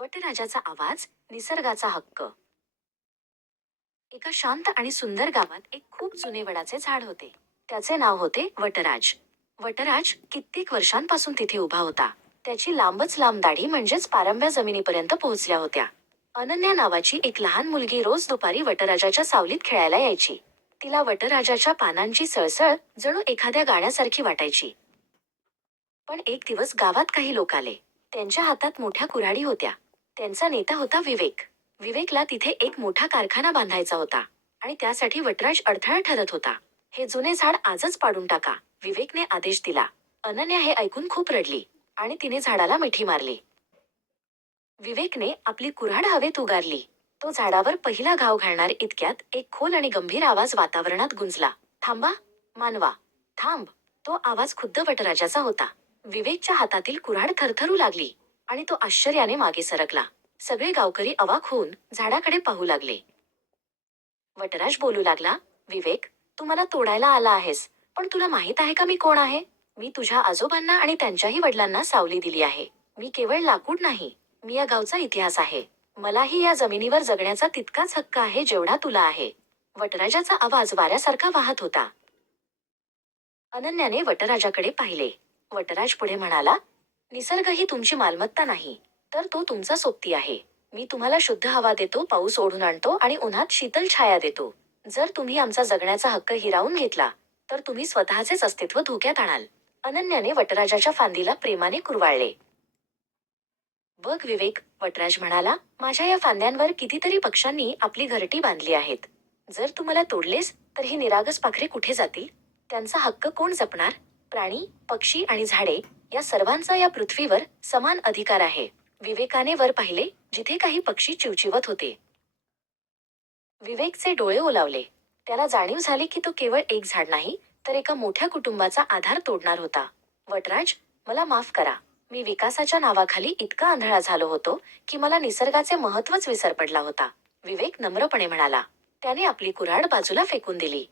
वटराजाचा आवाज, निसर्गाचा हक्क. एका शांत आणि सुंदर गावात एक खूप जुने वडाचे झाड होते. त्याचे नाव होते वटराज. वटराज कित्येक वर्षांपासून तिथे उभा होता. त्याची लांबच लांब दाढी म्हणजेच पारंब्या जमिनीपर्यंत पोहोचल्या होत्या. अनन्या नावाची एक लहान मुलगी रोज दुपारी वटराजाच्या सावलीत खेळायला यायची. तिला वटराजाच्या पानांची सळसळ जणू एखाद्या गाण्यासारखी वाटायची. पण एक दिवस गावात काही लोक आले. त्यांच्या हातात मोठ्या कुऱ्हाडी होत्या. त्यांचा नेता होता विवेक. विवेकला तिथे एक मोठा कारखाना बांधायचा होता आणि त्यासाठी वटराज अडथळा ठरत होता. हे जुने झाड आजच पाडून टाका, विवेकने आदेश दिला. अनन्या हे ऐकून खूप रडली आणि तिने झाडाला मिठी मारली. विवेकने आपली कुऱ्हाड हवेत उगारली. तो झाडावर पहिला घाव घालणार इतक्यात एक खोल आणि गंभीर आवाज वातावरणात गुंजला. थांबा, मानवा, थांब. तो आवाज खुद्द वटराजाचा होता. विवेकच्या हातातील कुऱ्हाड थरथरू लागली आणि तो आश्चर्याने मागे सरकला. सगळे गावकरी अवाक होऊन झाडाकडे पाहू लागले. वटराज बोलू लागला, विवेक, तू मला तोडायला आला आहेस, पण तुला माहित आहे का मी कोण आहे? मी तुझ्या आजोबांना आणि त्यांच्याही वडिलांना सावली दिली आहे. मी केवळ लाकूड नाही, मी या गावचा इतिहास आहे. मलाही या जमिनीवर जगण्याचा तितकाच हक्क आहे जेवढा तुला आहे. वटराजाचा आवाज वाऱ्यासारखा वाहत होता. अनन्याने वटराजाकडे पाहिले. वटराज पुढे म्हणाला, निसर्ग ही तुमची मालमत्ता नाही, तर तो तुमचा सोबती आहे. मी तुम्हाला शुद्ध हवा देतो, पाऊस ओढून आणतो आणि उन्हात शीतल छाया देतो. जर तुम्ही आमचा जगण्याचा हक्क हिरावून घेतला, तर तुम्ही स्वतःचेच अस्तित्व धोक्यात आणाल. अनन्याने वटराजाच्या फांदीला प्रेमाने कुरवाळले. बघ विवेक, वटराज म्हणाला, माझ्या या फांद्यांवर कितीतरी पक्ष्यांनी आपली घरटी बांधली आहेत. जर तू मला तोडलेस, तर ही निरागस पाखरे कुठे जातील? त्यांचा हक्क कोण जपणार? प्राणी, पक्षी आणि झाडे या सर्वांचा या पृथ्वीवर समान अधिकार आहे. विवेकाने वर पाहिले, जिथे काही पक्षी चिवचिवत होते. विवेकचे डोळे ओलावले. त्याला जाणीव झाली की तो केवळ एक झाड नाही, तर एका मोठ्या कुटुंबाचा आधार तोडणार होता. वटराज, मला माफ करा. मी विकासाच्या नावाखाली इतका आंधळा झालो होतो, की मला निसर्गाचे महत्त्वच विसर पडला होता. विवेक नम्रपणे म्हणाला. त्याने आपली कुऱ्हाड बाजूला फेकून दिली.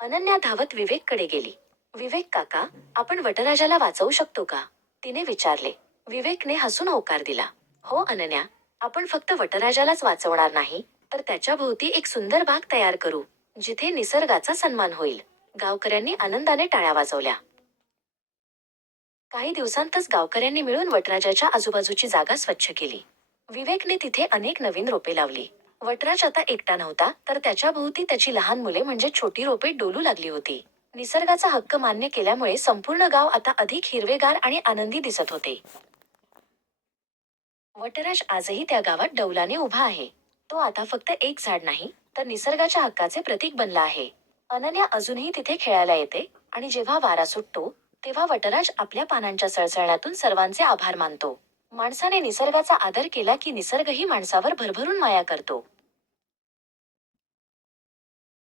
अनन्या धावत विवेककडे गेली. विवेक काका, आपण वटराजाला वाचवू शकतो का? तिने विचारले. विवेकने हसून होकार दिला. हो अनन्या, आपण फक्त वटराजालाच वाचवणार नाही, तर त्याच्या भोवती एक सुंदर बाग तयार करू, जिथे निसर्गाचा सन्मान होईल. गावकऱ्यांनी आनंदाने टाळ्या वाजवल्या. काही दिवसांतच गावकऱ्यांनी मिळून वटराजाच्या आजूबाजूची जागा स्वच्छ केली. विवेकने तिथे अनेक नवीन रोपे लावली. वटराज आता एकटा नव्हता, तर त्याच्या भोवती त्याची लहान मुले म्हणजे छोटी रोपे डोलू लागली होती. निसर्गाचा हक्क मान्य केल्यामुळे संपूर्ण गाव आता अधिक हिरवेगार आणि आनंदी दिसत होते. वटराज आजही त्या गावात डौलाने उभा आहे. तो आता फक्त एक झाड नाही, तर निसर्गाच्या हक्काचे प्रतीक बनला आहे. अनन्या अजूनही तिथे खेळायला येते आणि जेव्हा वारा सुटतो, तेव्हा वटराज आपल्या पानांच्या सळसळण्यातून सर्वांचे आभार मानतो. माणसाने निसर्गाचा आदर केला की निसर्गही माणसावर भरभरून माया करतो.